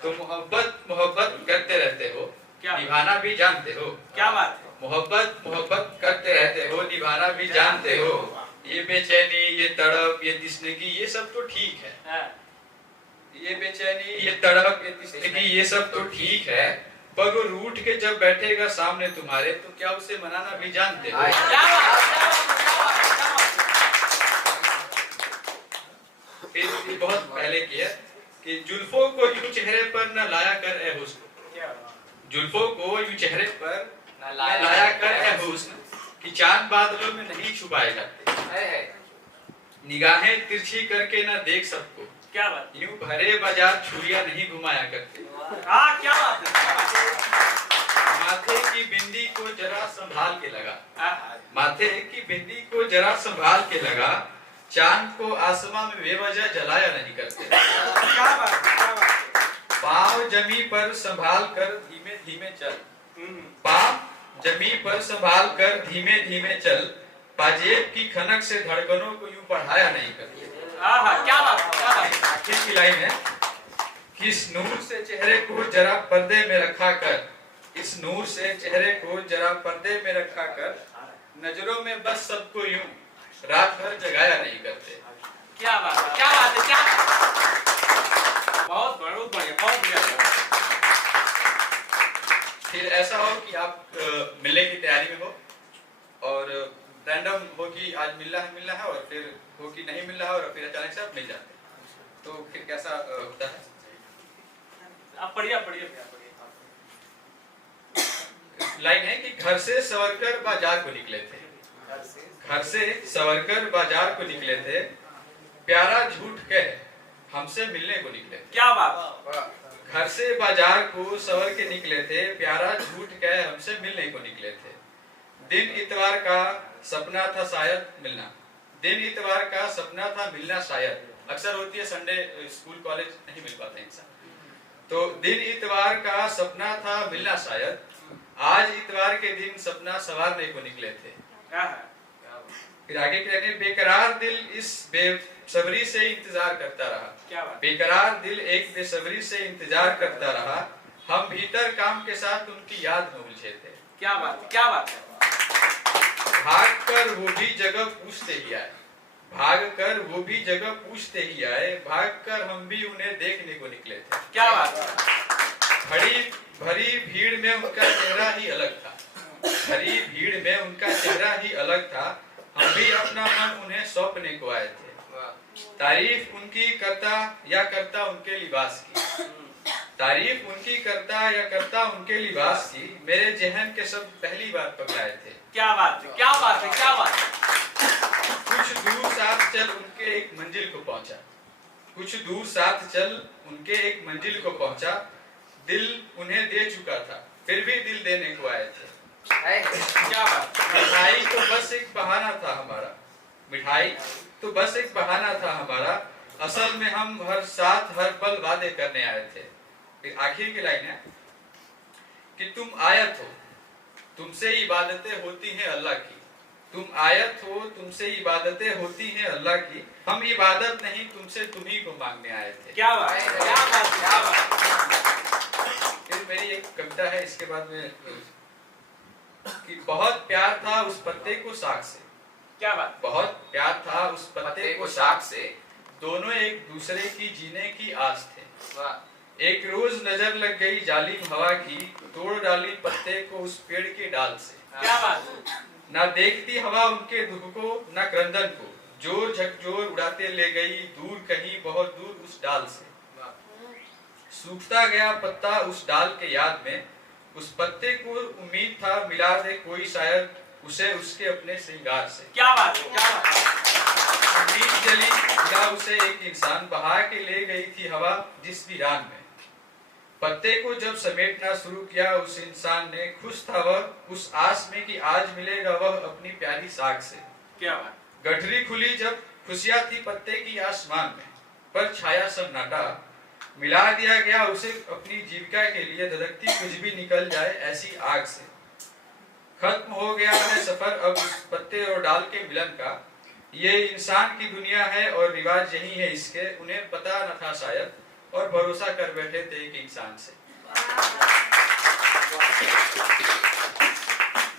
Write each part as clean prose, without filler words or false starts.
तो मोहब्बत मोहब्बत करते रहते हो, निभाना भी जानते हो। क्या बात है। मोहब्बत मोहब्बत करते रहते हो, निभाना भी जानते हो। ये बेचैनी, ये तड़प, ये तिश्नगी, ये सब तो ठीक है। ये बेचैनी, ये तड़प, ये तिश्नगी, ये सब तो ठीक है, पर वो रूठ के जब बैठेगा सामने तुम्हारे, तो क्या उसे मनाना भी जानते हो? फिर बहुत पहले की है कि जुल्फों को यूं चेहरे पर न लाया कर ए हुस्न, जुल्फों को यूं चेहरे पर न लाया कर ए हुस्न, कि चांद बादलों में नहीं छुपाए जाते। निगाहें तिरछी करके न देख सबको, क्या बात। यूं भरे बाजार छुरियां नहीं घुमाया करते। क्या बात है। माथे की बिंदी को जरा संभाल के लगा, माथे की बिंदी को जरा संभाल के लगा, चांद को आसमां में बेवजह जलाया नहीं करते। क्या बात है। पाँव जमी पर संभाल कर धीमे धीमे चल, पाँव जमी पर संभाल कर धीमे धीमे चल, पाजेब की खनक से धड़कनों को यूं बढ़ाया नहीं करते। क्या बात है। आखिर की लाइन है कि इस नूर से चेहरे को जरा पर्दे में रखा कर, इस नूर से चेहरे को जरा पर्दे में रखा कर, नजरों में बस सबको यूं रात भर जगाया नहीं करते। क्या बात है। क्या बात है। क्या बहुत बढ़िया, बहुत बढ़िया। फिर ऐसा हो कि आप मिलने की तैयारी में हो और रैंडम हो कि आज मिलना है और फिर हो कि नहीं मिल रहा है और फिर अचानक से आप मिल जाते हैं, तो फिर कैसा होता है? आप पढ़िए पढ़िए। लाइन है कि घर से सवरकर बाजार को निकले थे, घर से सवरकर बाजार को निकले थे, प्यारा झूठ कह हमसे मिलने को निकले थे। क्या बात। घर से बाजार को सवर के निकले थे, प्यारा झूठ कह हमसे मिलने को निकले थे। दिन इतवार का सपना था शायद मिलना, दिन इतवार का सपना था मिलना शायद। अक्सर होती है संडे स्कूल कॉलेज नहीं मिल पाते इंसान, तो दिन इतवार का सपना था मिलना शायद, आज इतवार के दिन सपना सवारने को निकले थे। फिर आगे कहते हैं बेकरार दिल इस बेसब्री से इंतजार करता रहा, क्या बात। बेकरार दिल एक बेसब्री से इंतजार करता रहा, हम भीतर काम के साथ उनकी याद में उलझे थे। क्या बात। क्या बात है। भाग कर वो भी जगह पूछते ही आए, भाग कर वो भी जगह पूछते ही आए, भाग कर हम भी उन्हें देखने को निकले थे। क्या बात है। भरी भरी भीड़ में उनका चेहरा ही अलग था, भरी भीड़ में उनका चेहरा ही अलग था, हम भी अपना मन उन्हें सौंपने को आए थे। तारीफ उनकी करता या करता उनके लिबास की, तारीफ उनकी करता या करता उनके लिबास की, मेरे जहन के सब पहली बार पकड़ाए थे। क्या बात है। क्या बात है। क्या बात है। कुछ दूर साथ चल उनके एक मंजिल को पहुंचा, कुछ दूर साथ चल उनके एक मंजिल को पहुंचा, दिल उन्हें दे चुका था फिर भी दिल देने को आए थे। क्या बात। मिठाई तो बस एक बहाना था हमारा, मिठाई तो बस एक बहाना था हमारा, असल में हम हर साथ हर पल वादे करने आए थे। फिर आखिर की लाइन है कि तुम आयत हो, तुमसे इबादतें होती हैं अल्लाह की, तुम आयत हो, तुमसे इबादतें होती हैं अल्लाह की, हम इबादत नहीं तुमसे तुम्ही को मांगने आए थे। क्या बात। क्या बात। क्या बात। फिर मेरी एक कविता है इसके बाद में कि बहुत प्यार था उस पत्ते को साग से, क्या बात। बहुत प्यार था उस पत्ते को साग से, दोनों एक दूसरे की जीने की आस थे। एक रोज नजर लग गई जालिम हवा की, तोड़ डाली पत्ते को उस पेड़ के डाल से। क्या बात। ना देखती हवा उनके दुख को न क्रंदन को, जोर झकझोर उड़ाते ले गई दूर कहीं बहुत दूर उस डाल से। सूखता गया पत्ता उस डाल के याद में, उस पत्ते को उम्मीद था मिला दे कोई शायद उसे उसके अपने श्रृंगार से। क्या बात है। क्या बात। उम्मीद जली मिला उसे एक इंसान, बहा के ले गई थी हवा जिस वीरान में। पत्ते को जब समेटना शुरू किया उस इंसान ने, खुश था वह उस आस में कि आज मिलेगा वह अपनी प्यारी साग से। क्या बात। गठरी खुली जब खुशियां थी पत्ते की आसमान में, पर छाया सन्नाटा, मिला दिया गया उसे अपनी जीविका के लिए, धधकती कुछ भी निकल जाए ऐसी आग से। खत्म हो गया है सफर अब उस पत्ते और डाल के मिलन का, ये इंसान की दुनिया है और रिवाज यही है इसके, उन्हें पता न था शायद और भरोसा कर बैठे थे एक इंसान से।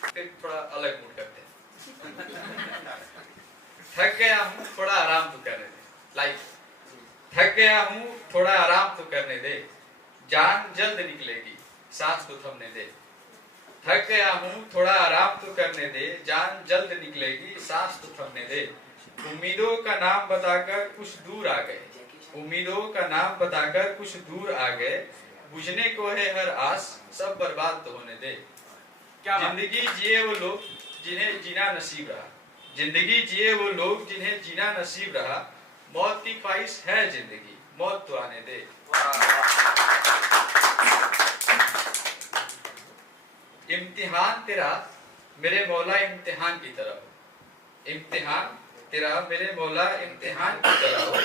फिर थोड़ा अलग मूड करते हैं। थक गया हूँ, थोड़ा आराम तो करने दे। लाइफ, थक गया हूँ, थोड़ा आराम तो करने दे, जान जल्द निकलेगी, सांस तो थमने दे। थक गया हूँ, थोड़ा आराम तो करने दे, जान जल्द निकलेगी, सांस तो थमने दे। उम्मीदों का नाम बताकर कुछ दूर आ गए, उम्मीदों का नाम बताकर कुछ दूर आ गए, बुझने को है हर आस, सब बर्बाद तो होने दे। जिंदगी जिए वो लोग जिन्हें जीना नसीब रहा, जिंदगी जिए वो लोग जिन्हें जीना नसीब रहा, मौत की ख्वाहिश है जिंदगी, मौत तो आने दे। इम्तिहान तेरा मेरे मौला इम्तिहान की तरह हो, इम्तिहान तेरा मेरे मौला इम्तिहान की तरह हो,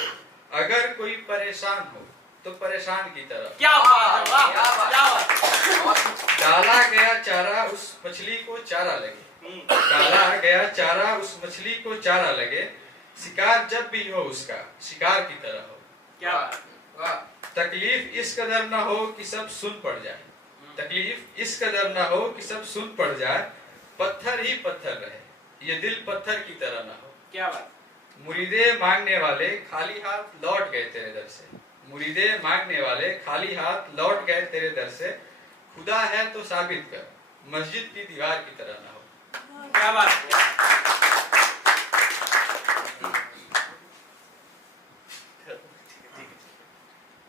अगर कोई परेशान हो तो परेशान की तरह। क्या बात है, क्या बात। डाला गया चारा उस मछली को चारा लगे, डाला गया चारा उस मछली को चारा लगे, शिकार जब भी हो उसका शिकार की तरह हो। क्या बात। तकलीफ इस कदर न हो कि सब सुन पड़ जाए, तकलीफ इस कदर न हो कि सब सुन पड़ जाए, पत्थर ही पत्थर रहे, ये दिल पत्थर की तरह न हो। क्या बात। मुरीदे मांगने वाले खाली हाथ लौट गए तेरे दर से, मुरीदे मांगने वाले खाली हाथ लौट गए तेरे दर से, खुदा है तो साबित कर, मस्जिद की दीवार की तरह न हो। क्या बात।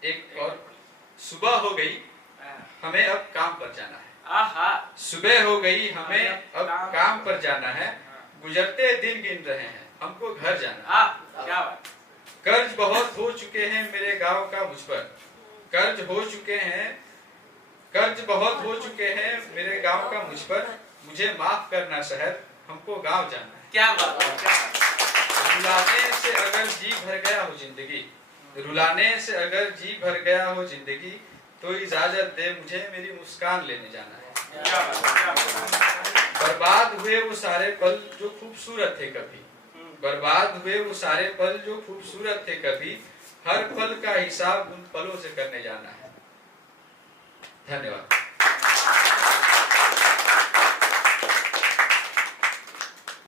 एक और, सुबह हो गई हमें अब काम पर जाना है, आहा। सुबह हो गई हमें अब काम पर जाना है, गुजरते दिन गिन रहे हैं हमको घर जाना है। क्या बात। कर्ज बहुत हो चुके हैं मेरे गांव का मुझ पर, कर्ज हो चुके हैं, कर्ज बहुत हो चुके हैं मेरे गांव का मुझ पर, मुझे माफ करना शहर, हमको गांव जाना है। क्या बात। रुलाने से अगर जी भर गया हो जिंदगी, रुलाने से अगर जी भर गया हो जिंदगी, तो इजाजत दे मुझे मेरी मुस्कान लेने जाना है। क्या बात। बर्बाद हुए वो सारे पल जो खूबसूरत थे कभी, बर्बाद हुए वो सारे पल जो खूबसूरत थे कभी, हर पल का हिसाब उन पलों से करने जाना है। धन्यवाद।